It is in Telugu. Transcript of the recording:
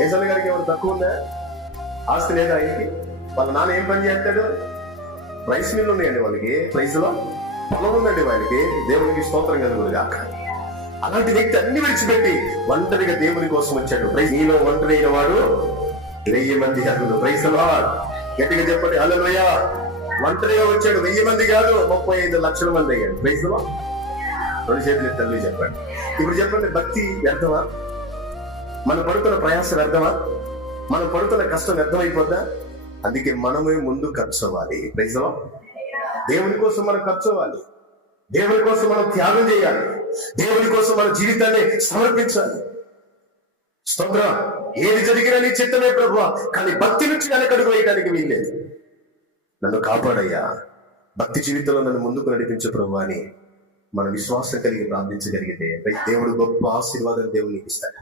ఏసన్న గారికి ఎవరు తక్కువ ఉందా? ఆస్తి లేదా ఆయనకి? వాళ్ళ నాన్న ఏం పని చేస్తాడు? రైస్ మిల్లు ఉన్నాయండి వాళ్ళకి, ప్రైజ్ లో పొలం ఉందండి వాళ్ళకి. దేవునికి స్తోత్రం కలుగునుగా. అలాంటి వ్యక్తి అన్ని విడిచిపెట్టి ఒంటరిగా దేవుని కోసం వచ్చాడు. నీలో ఒంటరి అయిన వాడు 1000 మంది కాదు. ప్రైజ్ లార్డ్, గట్టిగా చెప్పండి హల్లెలూయా. ఒంటరిగా వచ్చాడు, 1000 మంది కాదు, 35 లక్షల మంది అయ్యాడు. Praise lord. 2 చేతులు తల్లి చెప్పండి. ఇప్పుడు చెప్పండి, భక్తి వ్యర్థమా? మనం పడుతున్న ప్రయాస వ్యర్థమా? మనం పడుతున్న కష్టం వ్యర్థమైపోద్దా? అందుకే మనమే ముందు ఖర్చు అవ్వాలి. Praise lord. దేవుని కోసం మనం ఖర్చు అవ్వాలి. దేవుని కోసం మనం త్యాగం చేయాలి. దేవుని కోసం మన జీవితాన్ని సమర్పించాలి. స్తోత్రం. ఏది జరిగినా నీ చిత్తమే ప్రభువా, కానీ భక్తి నుంచి వెనకడుగు వేయడానికి వీల్లేదు. నన్ను కాపాడయ్యా, భక్తి జీవితంలో నన్ను ముందుకు నడిపించు ప్రభువా అని మన విశ్వాసం కలిగి ప్రార్థించగలిగితే దేవుడు గొప్ప ఆశీర్వాదం దేవునికి ఇస్తాడు.